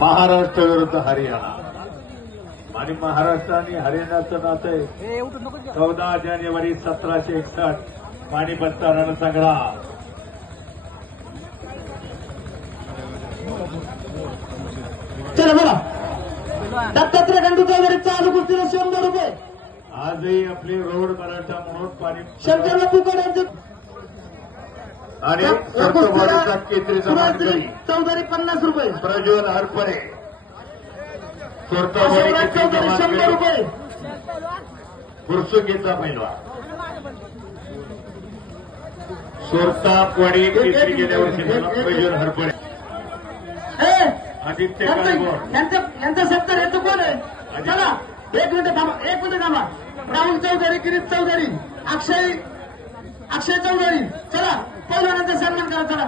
महाराष्ट्र विरुद्ध हरियाणा आणि महाराष्ट्र आणि हरियाणाचं नातं आहे 14 जानेवारी 1761 पानिपतचा रणसंग्राम. चला बोला. दत्तात्रय गंडू चौधरी चालू कुस्तीला 100 रुपये. आजही आपली रोड मराठा म्हणून पाणी शंकर बापू यांचं आणि सरतवाडीचा केसरीचा मानकरी चौधरी 50 रुपये. प्रज्वल हरपरे अशोकराज चौधरी 100 रुपये. गुरसुंगीचा पैलवान सोरतापवाडी केसरी गेल्या वर्षी प्रज्वल हरपरे. आदित्य गायकवाड यांचा 70 याचं कोण आहे? चला 1 मिनिट थांबा. राहुल चौधरी, गिरीश चौधरी, अक्षय चौधरी. चला पैलवानांचा सन्मान करा. चला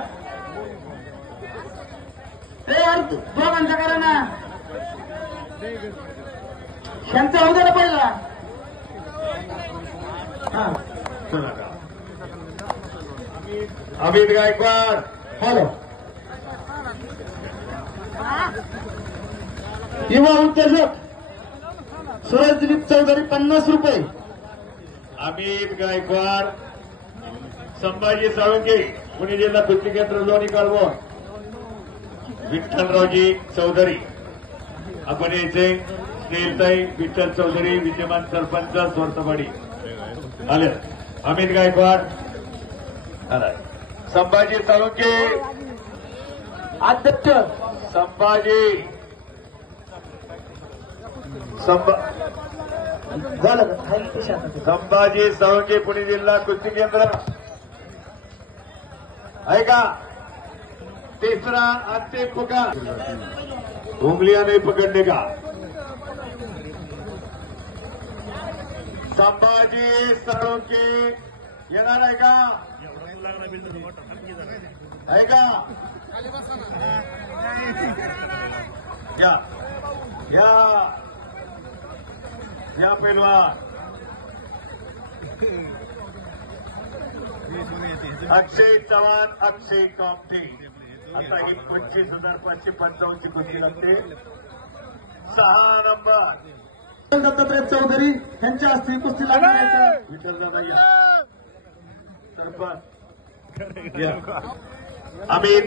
ते यार दोघांचा करा ना. यांचा होऊ ना पहिला. अमित गायकवाड. हॅलो. युवा उत्तेजक सुरेश दिलीप चौधरी 50 रुपये. अमित गायकवाड. संभाजी साळुंके पुणे जिल्हा कुस्ती केंद्र लोणी कालवण. विठ्ठलरावजी चौधरी आपण यायचे. स्नेहलताई विठ्ठल चौधरी विद्यमान सरपंच सोरतवाडी आले. अमित गायकवाड. संभाजी साळुंके अध्यक्ष. संभाजी झालं संभाजी साळुंके पुणे जिल्हा कुस्ती केंद्र आहे का? तीसरा अंतिम पुकार. उंगलियां नहीं पकडणे का? संभाजी साळुंके येणार आहे का? आहे का? या पैलवान अक्षय चव्हाण, अक्षय कामठे. आता ही 25,555 ची कुस्ती लागते. 6 नंबर दत्तात्रय चौधरी यांच्या हस्ते कुस्ती लागण्याचं. विठ्ठलदादा सरपंच. अमित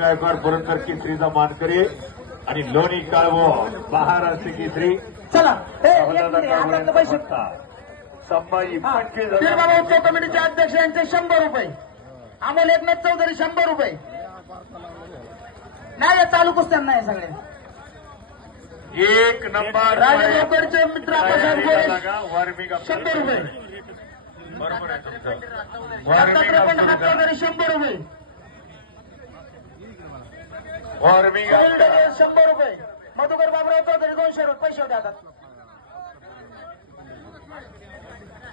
गायकवाड पुरंदर केसरीचा मानकरी आणि लोणी काळवण महाराष्ट्र केसरी. चला पैसे संभाजी 25,000. उत्सव कमिटीचे अध्यक्ष यांचे 100 रुपये. अमोल एकनाथ चौधरी 100 रुपये. नाही चालू कुस्त्या नाही सगळे. 1 नंबर राजेगावकडचे मित्र आप्पासाहेब गोरे 100 रुपये. दत्तात्रय पंढरनाथ चौधरी 100 रुपये. 100 रुपये. मधुकर बाबराव चौधरी 200 रुपये. पैसे द्यातात.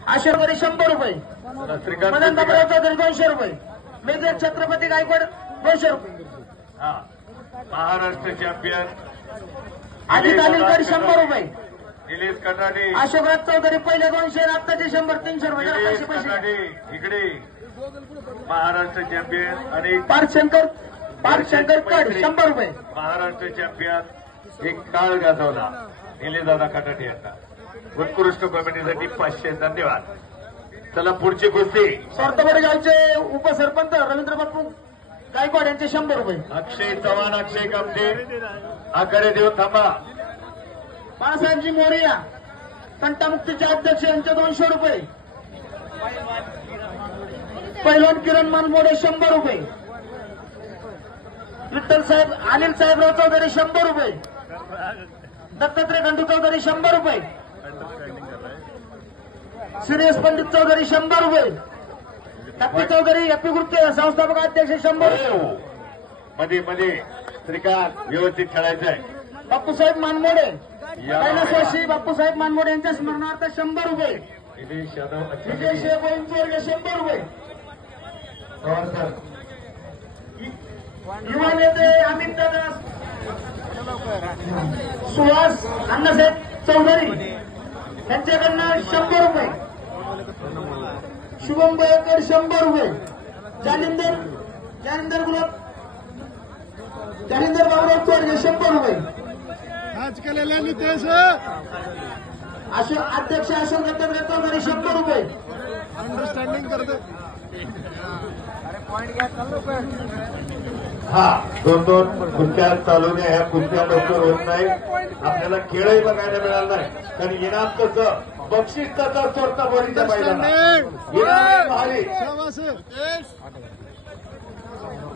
आशीर्वादी 100 रुपये. मदन बाबराव चौधरी 200 रुपये. मेजर छत्रपती गायकवाड 200 रुपये. महाराष्ट्र चॅम्पियन अजित अनिलकर 100 रुपये. निलेश कटाडे. अशोकराज चौधरी पहिले 200 आणि आत्ताचे 100. 300 रुपये. पैसे इकडे महाराष्ट्र चॅम्पियन आणि पार्थ शंकर कड 100 रुपये. महाराष्ट्र चॅम्पियन एक काळ गाजवला निलेशदादा कटाटे यांना. उत्कृष्ट कमिटीसाठी 500. धन्यवाद. चला पुढची कुस्ती. सोरतवाडी गावचे उपसरपंच रवींद्र बापू गायकवाड यांचे 100 रुपये. अक्षय चव्हाण, अक्षय कामठे आकडे देऊन थांबा. बाळासाहेबजी मोरिया तंटामुक्तीचे अध्यक्ष यांचे 200 रुपये. पैलवान किरण मानमोडे 100 रुपये. विठ्ठल साहेब अनिल साहेबराव चौधरी 100 रुपये. दत्तात्रय गंडू चौधरी 100 रुपये. श्रेयस पंडित चौधरी 100 रुपये. टप्पी चौधरी एपी ग्रुप संस्थापक अध्यक्ष 100 रुपये. मध्ये श्रीकांत व्यवस्थित खेळायचं आहे. बापूसाहेब मानमोडे कैलासवासी बापूसाहेब मानमोडे यांच्या स्मरणार्थ 100 रुपये. विजय शेबोईंचोरगे 100 रुपये. युवा नेते अमित दादा सुहास अण्णासाहेब चौधरी यांच्याकडनं 100 रुपये. शुभम बळकर 100 रुपये. जालिंदर गुलाब जालिंदर बाबुराव चोरगे 100 रुपये. आज केलेल्या नितेश अध्यक्ष अशोक दत्तात्रय 100 रुपये. अंडरस्टँडिंग करते. हा 2-2 कुस्त्या चालवणे ह्या कुस्त्या लवकर होत नाही. आपल्याला खेळही बघायला मिळाला नाही. कारण इनाम कसं बक्षीस त्याचा चोरता बोरीच्या मैदानात इनाम भारी.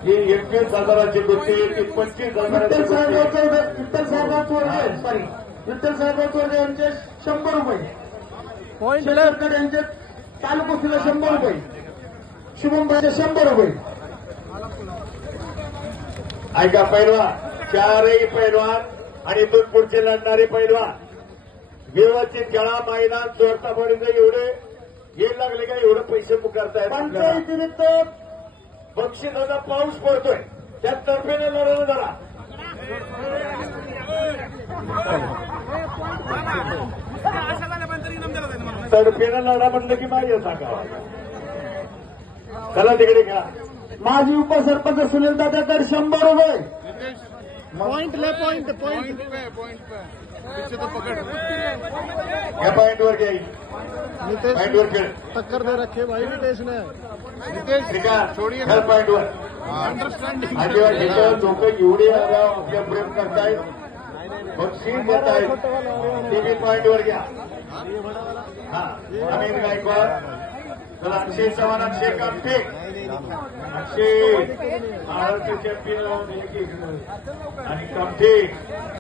ही 21,000ची कुस्ती, ती 25,000ची कुस्ती. विठ्ठल साहेब चोरगे यांचे 100 रुपये. शेलरकर यांचे चालू कुस्तीला 100 रुपये. शुभम भाईचे 100 रुपये. ऐका पैलवान, चारही पैलवान आणि इथून पुढचे लढणारे पैलवान व्यवस्थित खेळा. मैदान चोरता बोरीचं एवढे येऊ लागले का एवढे पैसे पुकारतायत. पंचायतीरिक्त बक्षिसाचा पाऊस पडतोय. त्या तर्फेने लढवलं जरा. तर्फेनं लढा म्हणलं की माझ्या सांगा. चला तिकडे घ्या. माजी उपसरपंच सुनील दादाकर 100 रुपये. पॉइंट ले पॉइंट या पॉइंटवर घ्या. नितेश पॉइंटवर खेळ. टक्कर दे रखे भाई नितेश ने. ह्या पॉइंटवर आदिवासी लोक एवढे आपल्या प्रेम करतायत, बक्षीस देत आहेत. ते बी पॉइंटवर घ्या. हा अनिल गायकवाड. चला अक्षय चव्हाण, अक्षय कामटे, अक्षय महाराष्ट्र चॅम्पियन आणि कामटे